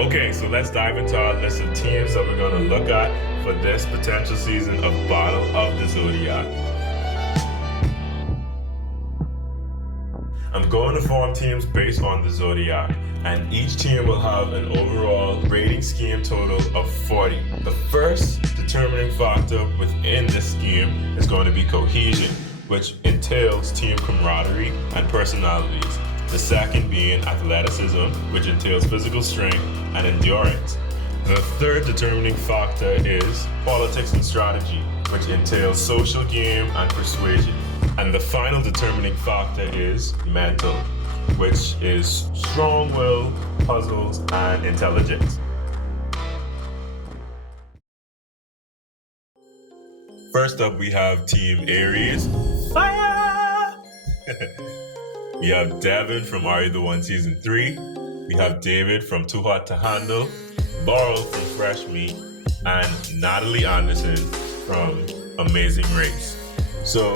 Okay, so let's dive into our list of teams that we're going to look at for this potential season of Battle of the Zodiac. I'm going to form teams based on the Zodiac, and each team will have an overall rating scheme total of 40. The first determining factor within this scheme is going to be cohesion, which entails team camaraderie and personalities. The second being athleticism, which entails physical strength and endurance. The third determining factor is politics and strategy, which entails social game and persuasion. And the final determining factor is mental, which is strong will, puzzles, and intelligence. First up, we have Team Aries. Fire! We have Devin from Are You the One Season 3. We have David from Too Hot to Handle, Laurel from Fresh Meat, and Natalie Anderson from Amazing Race. So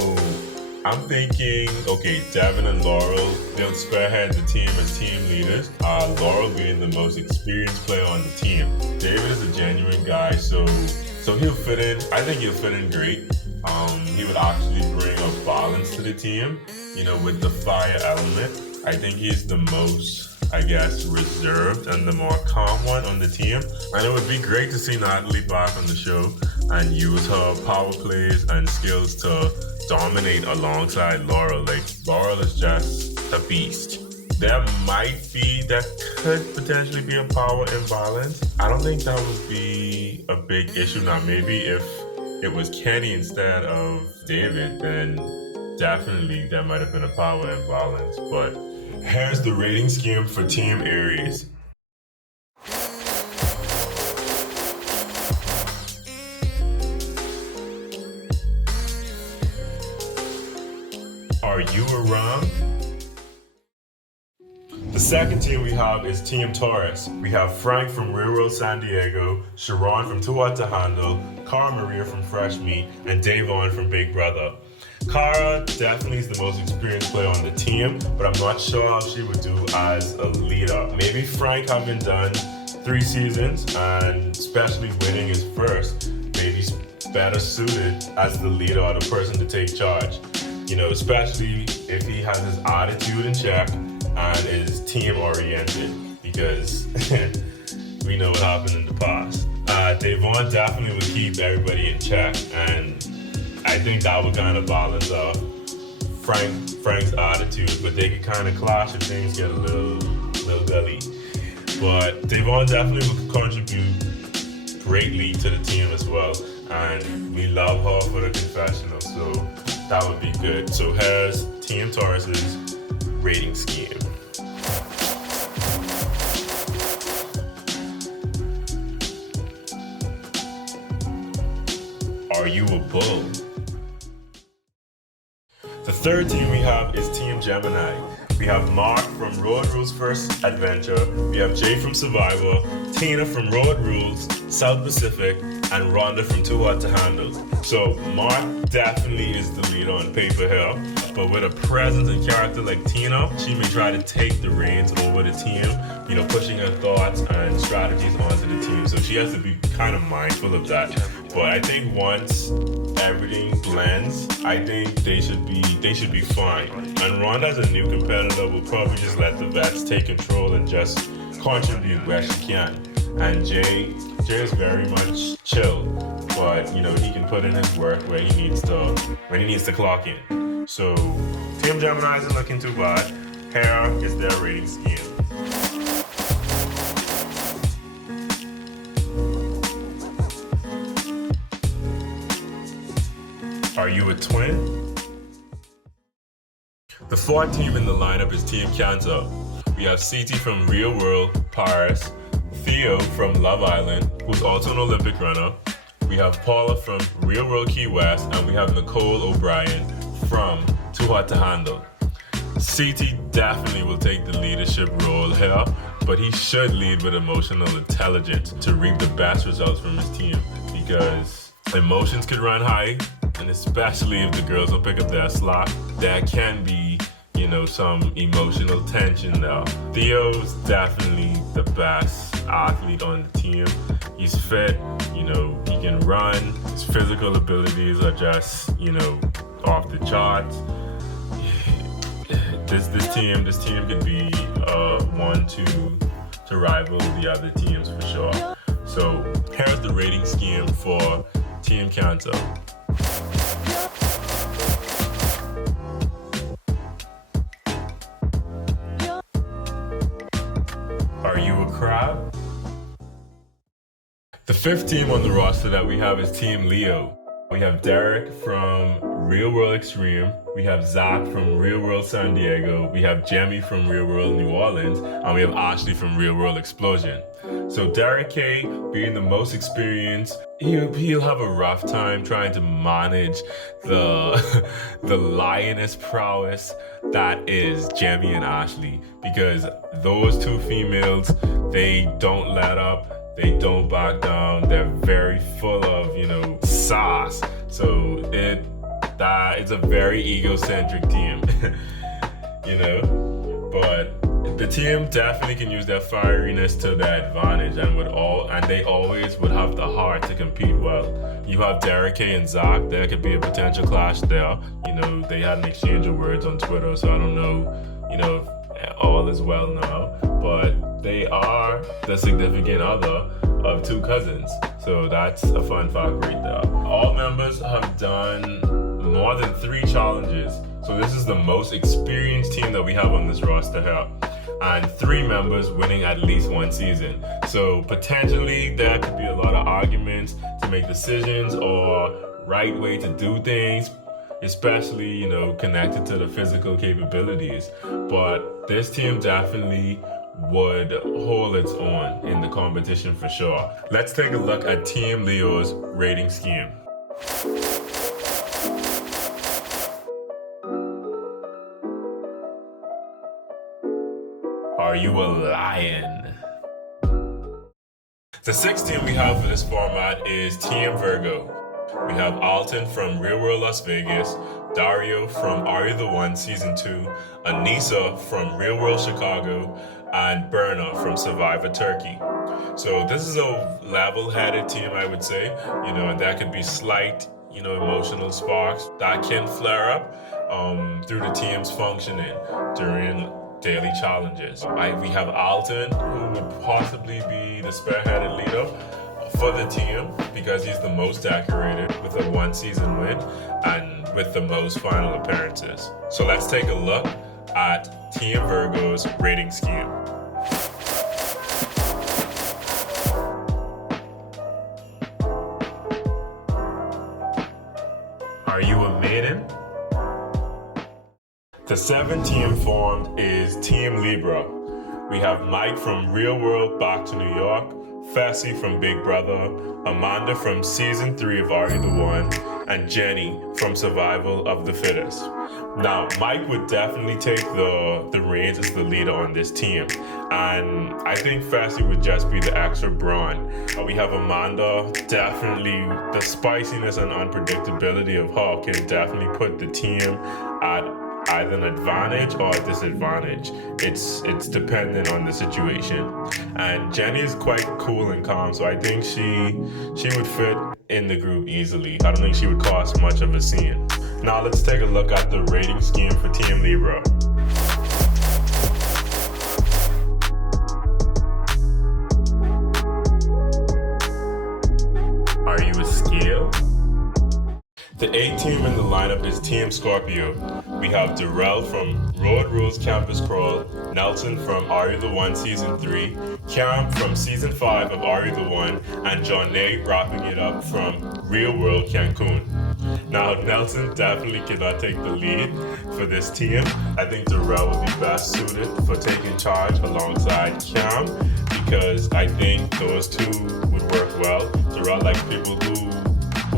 I'm thinking, okay, Devin and Laurel, they'll spearhead the team as team leaders. Laurel being the most experienced player on the team. David is a genuine guy, so he'll fit in. I think he'll fit in great. He would actually bring a balance to the team, with the fire element. I think he's the most, reserved and the more calm one on the team. And it would be great to see Natalie back on the show and use her power plays and skills to dominate alongside Laurel. Laurel is just a beast. There could potentially be a power imbalance. I don't think that would be a big issue. Now, maybe if it was Kenny instead of David, then definitely there might have been a power imbalance. But here's the rating scheme for Team Aries. Are you around? The second team we have is Team Taurus. We have Frank from Real World San Diego, Sharon from Too Hot to Handle, Cara Maria from Fresh Meat, and Davon from Big Brother. Cara definitely is the most experienced player on the team, but I'm not sure how she would do as a leader. Maybe Frank, having done 3 seasons, and especially winning his first, maybe he's better suited as the leader or the person to take charge. Especially if he has his attitude in check and is team oriented, because we know what happened in the past. Davon definitely would keep everybody in check, and I think that would kind of balance out Frank's attitude, but they could kind of clash if things get a little gully. But Davon definitely would contribute greatly to the team as well, and we love her for the confessional, so that would be good. So here's Team Taurus's rating scheme. Are you a bull? The third team we have is Team Gemini. We have Mark from Road Rules First Adventure, we have Jay from Survivor, Tina from Road Rules, South Pacific, and Rhonda from Too Hot to Handle. So Mark definitely is the leader on paper here, but with a presence and character like Tina, she may try to take the reins over the team, pushing her thoughts and strategies onto the team. So she has to be kind of mindful of that. But I think once everything blends, I think they should be fine. And Rhonda, as a new competitor, will probably just let the vets take control and just contribute where she can. And Jay is very much chill, but he can put in his work when he needs to clock in. So Team Gemini isn't looking too bad. Here is their rating scheme. Are you a twin? The fourth team in the lineup is Team Cancer. We have CT from Real World, Paris, Theo from Love Island, who's also an Olympic runner. We have Paula from Real World Key West, and we have Nicole O'Brien from Too Hot to Handle. CT definitely will take the leadership role here, but he should lead with emotional intelligence to reap the best results from his team, because emotions could run high, and especially if the girls don't pick up their slack, there can be some emotional tension there. Theo's definitely the best athlete on the team. He's fit, he can run. His physical abilities are just, off the charts. This team could be one to rival the other teams for sure. So here's the rating scheme for Team Cancer. Are you a crab? The fifth team on the roster that we have is Team Leo. We have Derek from Real World Extreme. We have Zach from Real World San Diego. We have Jemmy from Real World New Orleans. And we have Ashley from Real World Explosion. So Derek K, being the most experienced, he'll have a rough time trying to manage the lioness prowess that is Jemmy and Ashley, because those two females, they don't let up. They don't back down. They're very full of, sauce. So it's a very egocentric team, But the team definitely can use their fieriness to their advantage, and they always would have the heart to compete well. You have Derek K and Zach. There could be a potential clash there. They had an exchange of words on Twitter, so I don't know, if all is well now. But they are the significant other of two cousins. So that's a fun fact right there. All members have done more than 3 challenges. So this is the most experienced team that we have on this roster here. And 3 members winning at least 1 season. So potentially there could be a lot of arguments to make decisions or right way to do things, especially, connected to the physical capabilities. But this team definitely would hold its own in the competition for sure. Let's take a look at Team Leo's rating scheme. Are you a lion? The 6th team we have for this format is Team Virgo. We have Alton from Real World Las Vegas, Dario from Are You the One Season 2, Anissa from Real World Chicago, and Berna from Survivor Turkey. So this is a level-headed team, I would say, and there could be slight, emotional sparks that can flare up through the team's functioning during daily challenges. We have Alton, who would possibly be the spearheaded leader for the team because he's the most decorated with a 1 season win and with the most final appearances. So let's take a look at Team Virgo's rating scheme. Are you a maiden? The 7th team formed is Team Libra. We have Mike from Real World Back to New York, Fessy from Big Brother, Amanda from Season 3 of Are You the One, and Jenny from Survival of the Fittest. Now, Mike would definitely take the reins as the leader on this team, and I think Fessy would just be the extra brawn. We have Amanda, definitely the spiciness and unpredictability of her can definitely put the team at either an advantage or a disadvantage. It's dependent on the situation. And Jenny is quite cool and calm, so I think she would fit in the group easily. I don't think she would cause much of a scene. Now let's take a look at the rating scheme for Team Libra. Are you a scale? The 8th team in the lineup is Team Scorpio. We have Darrell from Road Rules Campus Crawl, Nelson from Are You the One Season 3, Cam from Season 5 of Are You the One, and Johnny wrapping it up from Real World Cancun. Now, Nelson definitely cannot take the lead for this team. I think Darrell would be best suited for taking charge alongside Cam because I think those two would work well. Darrell likes people who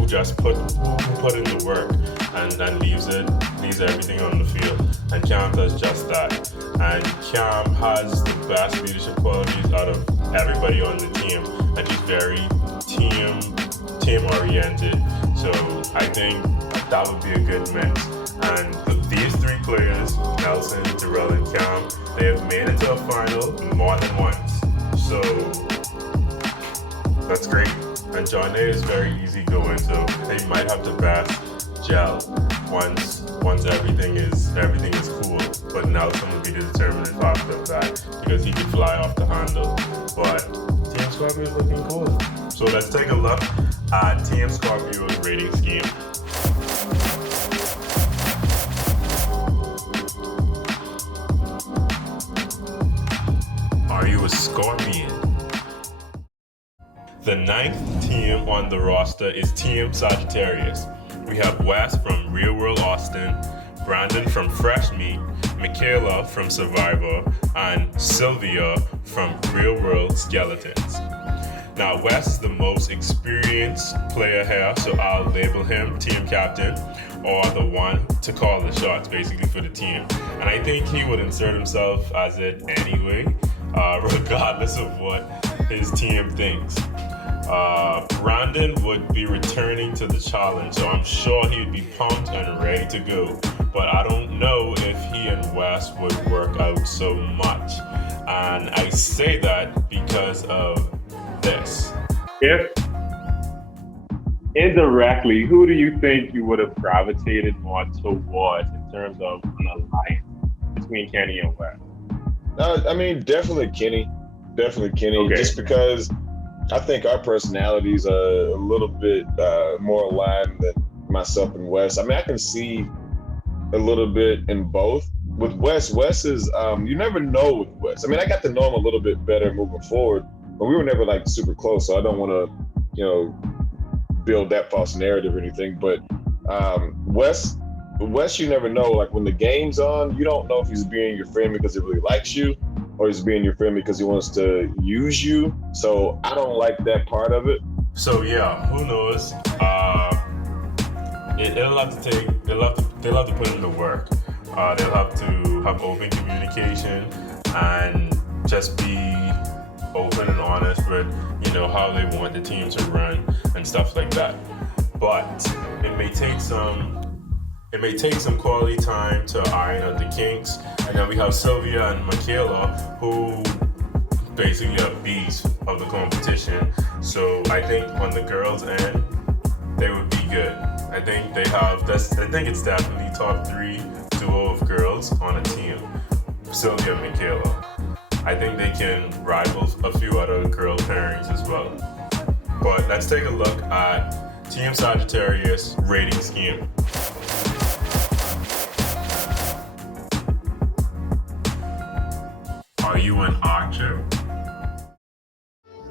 just put in the work and leaves everything on the field. And Cam does just that. And Cam has the best leadership qualities out of everybody on the team. And he's very team oriented. So I think that would be a good mix. And these 3 players, Nelson, They have made it to a final more than once. So that's great. And John is very easygoing, so they might have the best gel once everything is cool. But Nelson will be the determining factor of that because he can fly off the handle. But Team Scorpio is looking cool. So let's take a look at Team Scorpio's rating scheme. Are you a Scorpion? The 9th team on the roster is Team Sagittarius. We have Wes from Real World Austin, Brandon from Fresh Meat, Michaela from Survivor, and Sylvia from Real World Skeletons. Now, Wes is the most experienced player here, so I'll label him team captain, or the one to call the shots, basically, for the team. And I think he would insert himself as it anyway, regardless of what his team thinks. Brandon would be returning to the challenge, so I'm sure he would be pumped and ready to go. But I don't know if he and Wes would work out so much. And I say that because of this. If indirectly, who do you think you would have gravitated more towards in terms of an alliance between Kenny and Wes? I mean, definitely Kenny. Definitely Kenny. Okay. Just because I think our personalities are a little bit more aligned than myself and Wes. I mean, I can see a little bit in both. With Wes is, you never know with Wes. I mean, I got to know him a little bit better moving forward, but we were never like super close, so I don't want to, build that false narrative or anything. But Wes, you never know. Like when the game's on, you don't know if he's being your friend because he really likes you, or he's being your friend because he wants to use you. So I don't like that part of it. So yeah, who knows? They'll have to put in the work. They'll have to have open communication and just be open and honest with how they want the team to run and stuff like that. But it may take some quality time to iron out the kinks. And then we have Sylvia and Michaela, who basically are beasts of the competition. So I think on the girls' end, they would be good. I think it's definitely top 3 duo of girls on a team. Sylvia and Michaela. I think they can rival a few other girl pairings as well. But let's take a look at Team Sagittarius rating scheme. Are you an archer?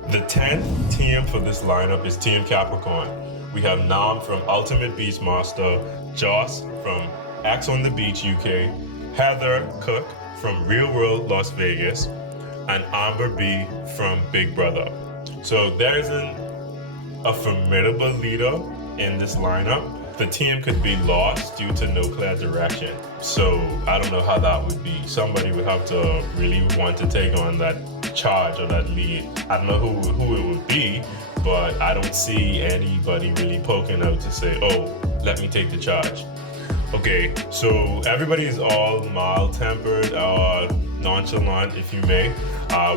The 10th team for this lineup is Team Capricorn. We have Nam from Ultimate Beastmaster, Joss from X on the Beach UK, Heather Cook from Real World Las Vegas, and Amber B from Big Brother. So there isn't a formidable leader in this lineup. The team could be lost due to no clear direction. So I don't know how that would be. Somebody would have to really want to take on that charge or that lead. I don't know who it would be, but I don't see anybody really poking out to say, oh, let me take the charge. Okay, so everybody is all mild-tempered or nonchalant, if you may,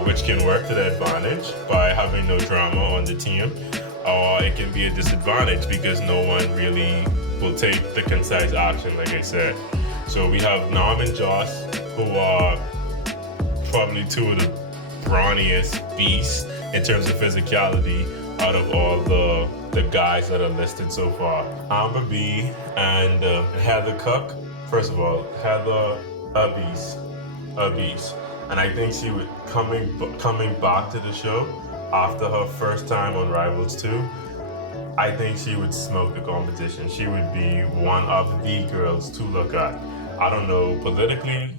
which can work to their advantage by having no drama on the team, or it can be a disadvantage because no one really will take the concise action, like I said. So we have Nam and Joss, who are probably 2 of the brawniest beasts in terms of physicality out of all the guys that are listed so far. Amber B and Heather Cook. First of all, Heather, a beast. And I think she would coming back to the show after her first time on Rivals 2. I think she would smoke the competition. She would be one of the girls to look at. I don't know, politically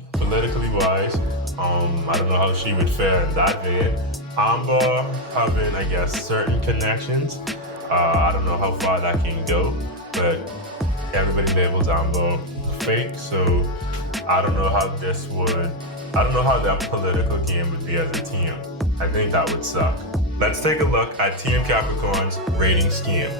wise, I don't know how she would fare in that vein. Amber having, I guess, certain connections. I don't know how far that can go, but everybody labels Amber fake, so I don't know how that political game would be as a team. I think that would suck. Let's take a look at Team Capricorn's rating scheme.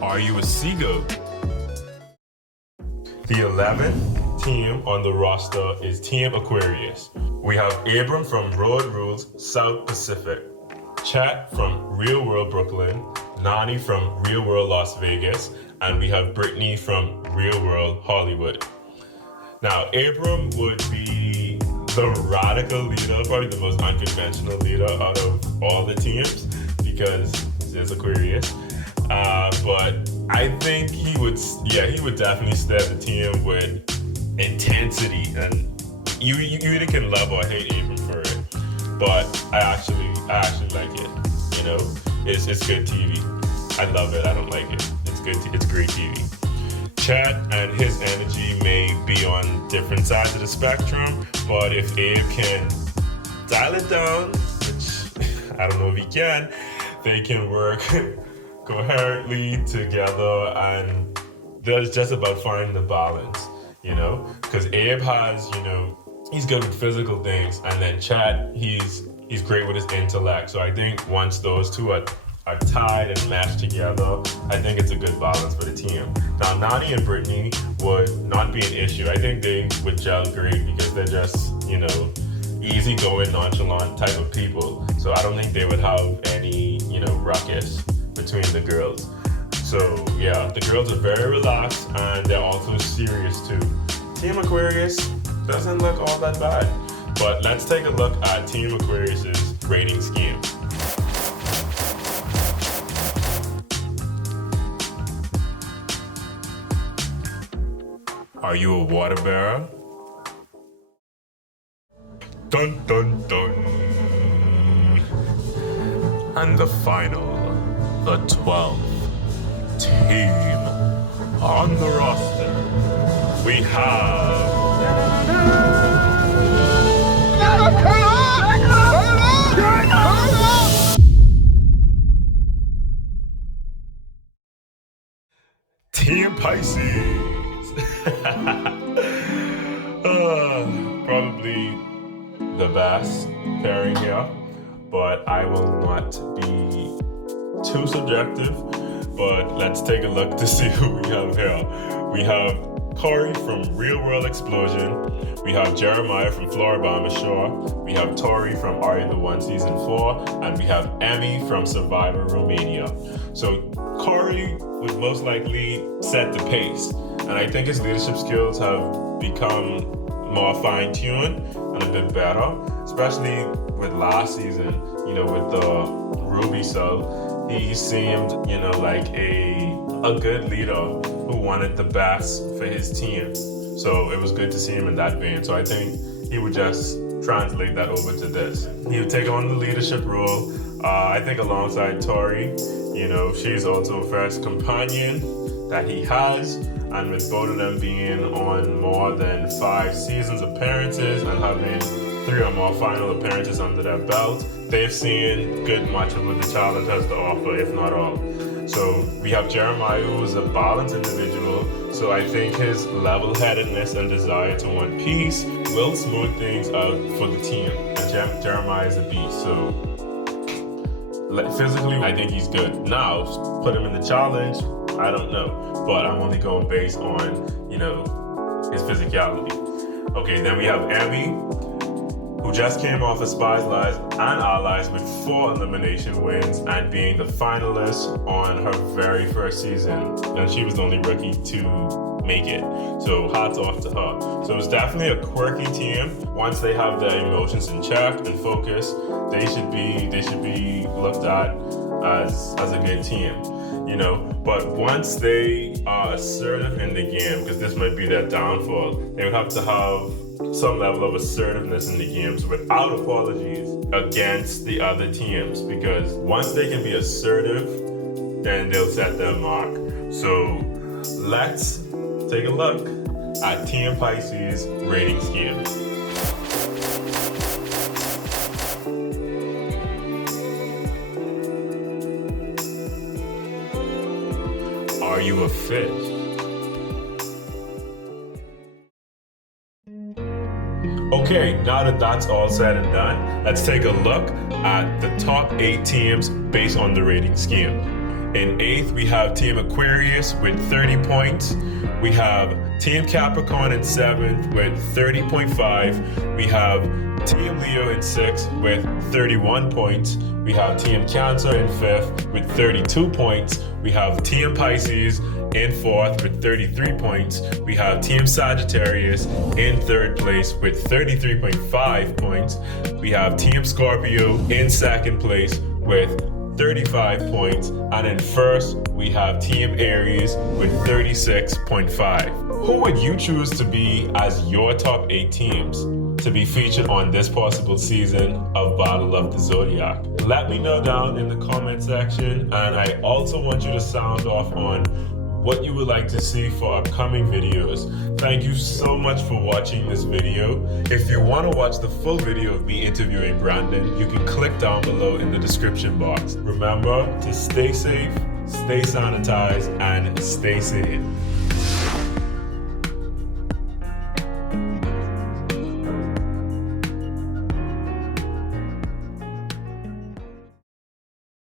Are you a seagoat? The 11th team on the roster is Team Aquarius. We have Abram from Road Rules South Pacific, Chat from Real World Brooklyn, Nani from Real World Las Vegas, and we have Brittany from Real World Hollywood. Now, Abram would be the radical leader, probably the most unconventional leader out of all the teams because it's Aquarius. But I think he would definitely steer the team with intensity, and you either can love or hate Abram for it. But I actually like it. You know, it's good TV. I love it. I don't like it. It's good. It's great TV. Chad and his energy may be on different sides of the spectrum, but if Abe can dial it down, which I don't know if he can, they can work coherently together, and there's just about finding the balance, you know? Because Abe has, you know, he's good with physical things, and then Chad, he's great with his intellect. So I think once those two are tied and matched together, I think it's a good balance for the team. Now, Nani and Brittany would not be an issue. I think they would gel great because they're just, you know, easygoing, nonchalant type of people. So I don't think they would have any, you know, ruckus between the girls. So yeah, the girls are very relaxed and they're also serious too. Team Aquarius doesn't look all that bad. But let's take a look at Team Aquarius's rating scheme. Are you a water bearer? Dun dun dun. And the final, the 12th team on the roster, we have Team Pisces. Probably the best pairing here, but I will not be too subjective. But let's take a look to see who we have here. We have Corey from Real World Explosion. We have Jeremiah from Floribama Shore. We have Tori from Are You the One Season 4. And we have Emmy from Survivor Romania. So Corey would most likely set the pace. And I think his leadership skills have become more fine-tuned and a bit better, especially with last season, you know, with the Ruby cell. He seemed, you know, like a good leader who wanted the best for his team. So it was good to see him in that vein. So I think he would just translate that over to this. He would take on the leadership role, I think alongside Tori. You know, she's also a first companion that he has. And with both of them being on more than 5 seasons appearances and having 3 or more final appearances under their belt, they've seen good much of what the challenge has to offer, if not all. So we have Jeremiah, who is a balanced individual. So I think his level-headedness and desire to want peace will smooth things out for the team. And Jeremiah is a beast, so physically, I think he's good. Now, put him in the challenge, I don't know, but I'm only going based on, you know, his physicality. Okay, then we have Emmy, who just came off of Spies, Lies, and Allies with 4 elimination wins and being the finalist on her very first season. And she was the only rookie to make it. So hats off to her. So it's definitely a quirky team. Once they have their emotions in check and focus, they should be looked at as a good team. You know, but once they are assertive in the game, because this might be their downfall, they would have to have some level of assertiveness in the games without apologies against the other teams, because once they can be assertive, then they'll set their mark. So let's take a look at Team Pisces rating scheme. Are you a fish? Okay, now that that's all said and done, let's take a look at the top 8 teams based on the rating scheme. In 8th, we have Team Aquarius with 30 points. We have Team Capricorn in 7th with 30.5. We have Team Leo in 6th with 31 points. We have Team Cancer in 5th with 32 points. We have Team Pisces in 4th with 33 points. We have Team Sagittarius in 3rd place with 33.5 points. We have Team Scorpio in 2nd place with 35 points. And in 1st, we have Team Aries with 36.5. Who would you choose to be as your top 8 teams to be featured on this possible season of Battle of the Zodiac? Let me know down in the comment section, and I also want you to sound off on what you would like to see for upcoming videos. Thank you so much for watching this video. If you want to watch the full video of me interviewing Brandon, you can click down below in the description box. Remember to stay safe, stay sanitized, and stay sane.